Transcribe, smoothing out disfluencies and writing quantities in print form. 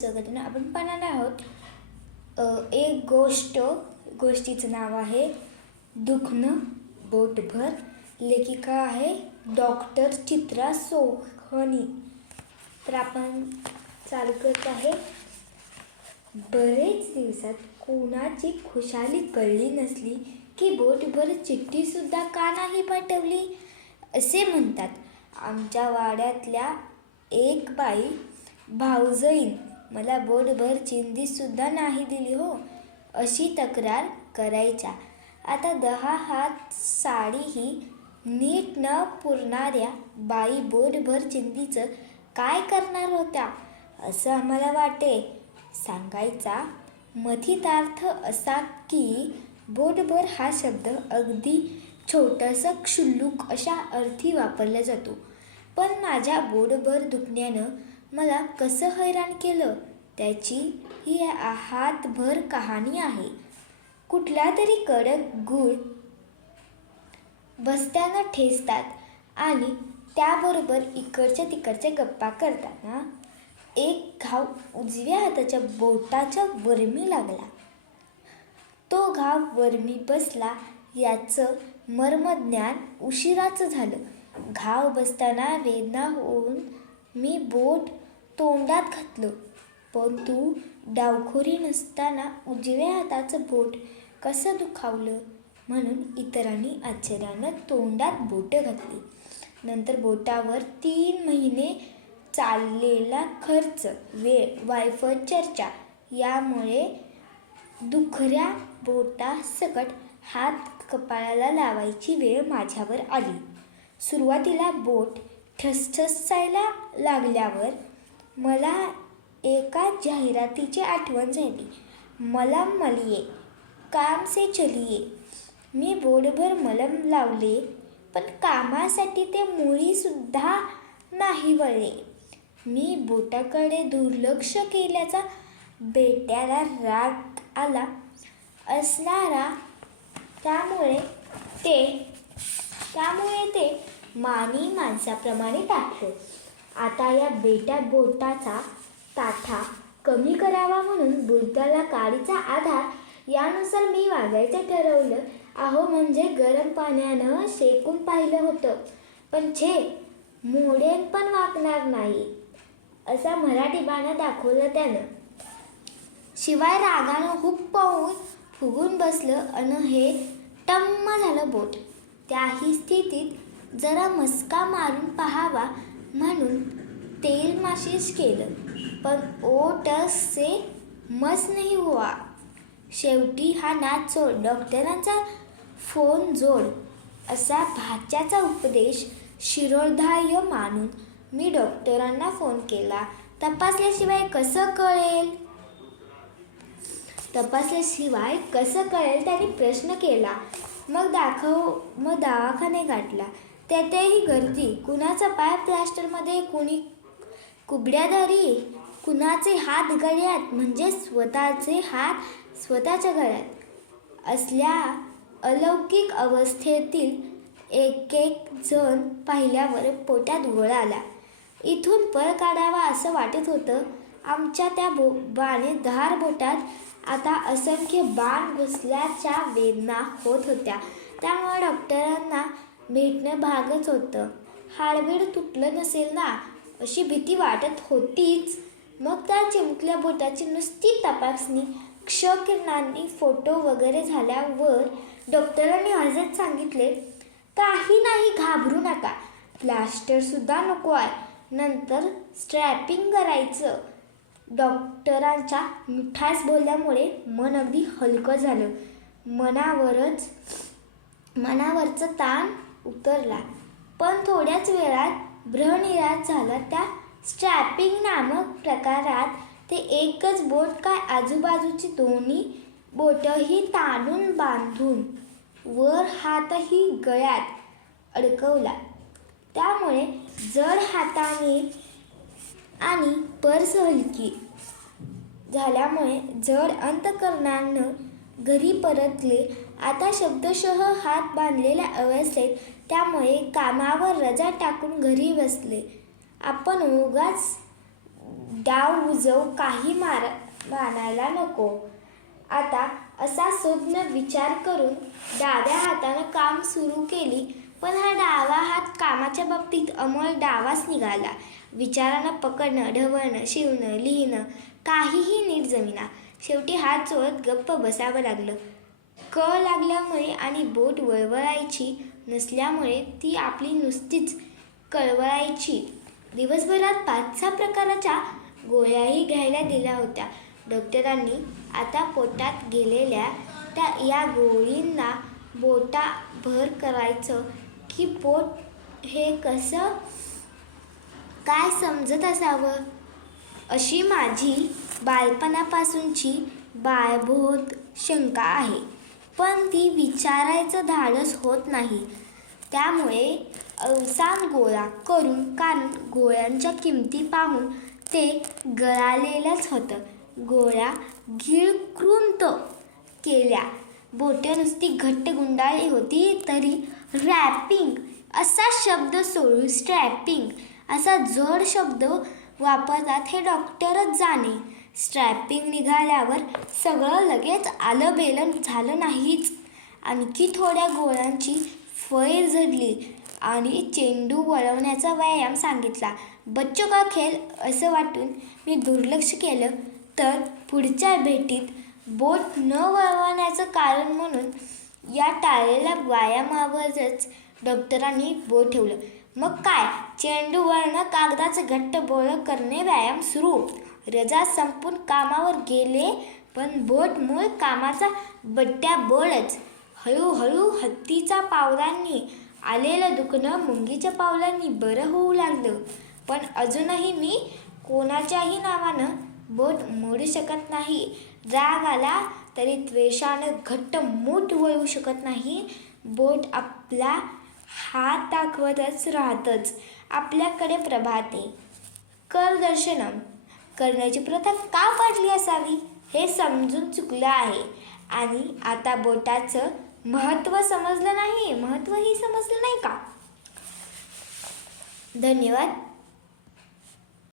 जगतना आपण पाहणार आहोत एक गोष्टीचं नाव आहे दुखणं बोटभर. लेखिका आहे डॉक्टर चित्रा सोहनी. तर आपण चालू करत आहे. बरेच दिवसात कोणाची खुशाली कळली नसली की बोटभर चिठ्ठीसुद्धा का नाही पाठवली असे म्हणतात. आमच्या वाड्यातल्या एक बाई भाऊजईन मला बोटभर चिंधीसुद्धा नाही दिली हो अशी तक्रार करायच्या. आता 10 हात साडीही नीट न पुरणाऱ्या बाई बोटभर चिंधीचं काय करणार होत्या असं आम्हाला वाटे. सांगायचा मथितार्थ असा की बोटभर हा शब्द अगदी छोटंसं क्षुल्लक अशा अर्थी वापरला जातो. पण माझ्या बोटभर दुखण्यानं मला कसं हैराण केलं त्याची ही हातभर कहाणी आहे. कुठला तरी कडक गूळ बस्त्यानं ठेचतात आणि त्याबरोबर इकडच्या तिकडच्या गप्पा करताना एक घाव उजव्या हाताच्या बोटाच्या वरमी लागला. तो घाव वरमी बसला याचं मर्मज्ञान उशिराचं झालं. घाव बसताना वेदना होऊन मी बोट तोंडात घातलं, पण तू डावखोरी नसताना उजव्या हाताचं बोट कसं दुखावलं म्हणून इतरांनी आश्चर्यानं तोंडात बोटं घातली. नंतर बोटावर 3 महिने चाललेला खर्च, वेळ, वायफळ चर्चा यामुळे दुखऱ्या बोटासकट हात कपाळाला लावायची वेळ माझ्यावर आली. सुरुवातीला बोट ठसठसायला लागल्यावर मला एका जाहिरातीची आठवण झाली. मलम मलिये काम से चलिये. मी बोटभर मलम लावले पण कामासाठी ते मुळीसुद्धा नाही वळले. मी बोटाकडे दुर्लक्ष केल्याचा बेट्याला राग आला असणारा, त्यामुळे ते मानी माणसाप्रमाणे टाकलं. आता या बेट्या बोटाचा ताठा कमी करावा म्हणून बुटाला काडीचा आधार यानुसार मी वागायचं ठरवलं. अहो म्हणजे गरम पाण्यानं शेकून पाहिलं होतं, पण छे मोडेन पण वाकणार नाही असा मराठी बाणा दाखवला त्यानं. शिवाय रागानं हुप्प होऊन फुगून बसलं अन हे टम्म झालं बोट. त्याही स्थितीत जरा मस्का मारून पाहावा म्हणून तेल माशिश केलं, पण ओटस से मस नहीं हुआ. शेवटी हा नाच सोड, डॉक्टरांचा फोन जोड असा भाच्याचा उपदेश शिरोधार्य मानून मी डॉक्टरांना फोन केला. तपासल्याशिवाय कसं कळेल त्यांनी प्रश्न केला. मग दवाखाने गाठला. त्यातही गर्दी. कुणाचा पाय प्लास्टरमध्ये, कुणी कुबड्यादारी, कुणाचे हात गळ्यात म्हणजे स्वतःचे हात स्वतःच्या गळ्यात. असल्या अलौकिक अवस्थेतील एक जण पाहिल्यावर पोटात गोळा आला. इथून पळ काढावा असं वाटत होतं. आमच्या त्या बाणेधार बोटात आता असंख्य बाण घुसल्याच्या वेदना होत होत्या. त्यामुळे डॉक्टरांना भेटणं भागच होतं. हाडबीड तुटलं नसेल ना अशी भीती वाटत होतीच. मग त्या चिमकल्या बोटाची नुसती तपासणी, क्षकिरणांनी फोटो वगैरे झाल्यावर डॉक्टरांनी आजच सांगितले, काही नाही, घाबरू नका, प्लास्टरसुद्धा नको आहे, नंतर स्ट्रॅपिंग करायचं. डॉक्टरांच्या मिठास बोलल्यामुळे मन अगदी हलकं झालं. मनावरचं ताण उतरला. पण थोड्याच वेळात भ्रनिराश झाला. त्या स्ट्रॅपिंग नामक प्रकारात ते एकच बोट काय आजूबाजूची दोन्ही बोटंही ताणून बांधून वर हातही गळ्यात अडकवला. त्यामुळे जड हाताने आणि पर्स हलकी झाल्यामुळे जड अंतकरणानं घरी परतले. आता शब्दशः हात बांधलेल्या अवस्थेत. त्यामुळे कामावर रजा टाकून घरी बसले. आपण उगाच डाव उजव काही मानायला नको. आता असा सुज्ञ विचार करून डाव्या हातानं काम सुरू केली, पण हा डावा हात कामाच्या बाबतीत अमोल डावाच निघाला. विचारानं पकडणं, ढवळणं, शिवणं, लिहिणं काहीही नीट जमेना. शेवटी हात चोळत गप्प बसावं लागलं. कळ लागल्यामुळे आणि बोट वळवळायची नसल्यामुळे ती आपली नुसतीच कळवळायची. दिवसभरात 5-6 प्रकारच्या गोळ्याही घ्यायला दिल्या होत्या. डॉक्टरांनी आता पोटात गेलेल्या या गोळींना बोटाभर करायचं की पोट हे कसं काय समजत असावं, अशी माझी बालपणापासूनची बाळबोध शंका आहे. पण ती विचारायचं धाडस होत नाही. त्यामुळे अवसान गोळा करून, कारण गोळ्यांच्या किमती पाहून ते गळालेलंच होतं. गोळ्या गिळकृंत केल्या. बोटं नुसती घट्ट गुंडाळली होती तरी रॅपिंग असा शब्द सोडून स्ट्रॅपिंग असा जड शब्द वापरतात हे डॉक्टरच जाणे. स्ट्रॅपिंग निघाल्यावर सगळं लगेच आलं बेलं झालं नाहीच. आणखी थोड्या गोळ्यांची फैर झडली आणि चेंडू वळवण्याचा व्यायाम सांगितला. बच्चों का खेळ असं वाटून मी दुर्लक्ष केलं तर पुढच्या भेटीत बोट न वळवण्याचं कारण म्हणून या टाळलेल्या व्यायामावरच डॉक्टरांनी बोट ठेवलं. मग काय, चेंडू वळणं, कागदाचं घट्ट बोळं करणे, व्यायाम सुरू. रजा संपून कामावर गेले, पण बोट मूळ कामाचा बट्ट्या बोळच. हळूहळू हत्तीच्या पावलांनी आलेलं दुखणं मुंगीच्या पावलांनी बरं होऊ लागलं. पण अजूनही मी कोणाच्याही नावानं बोट मोडू शकत नाही. राग आला तरी त्वेषानं घट्ट मूठ वळवू शकत नाही. बोट आपला हात दाखवतच राहतंच. आपल्याकडे प्रभाते करदर्शनम करण्याची प्रथा का पाडली असावी हे समजून चुकलं आहे. आणि आता बोटाचं महत्त्वही समजलं नाही का? धन्यवाद.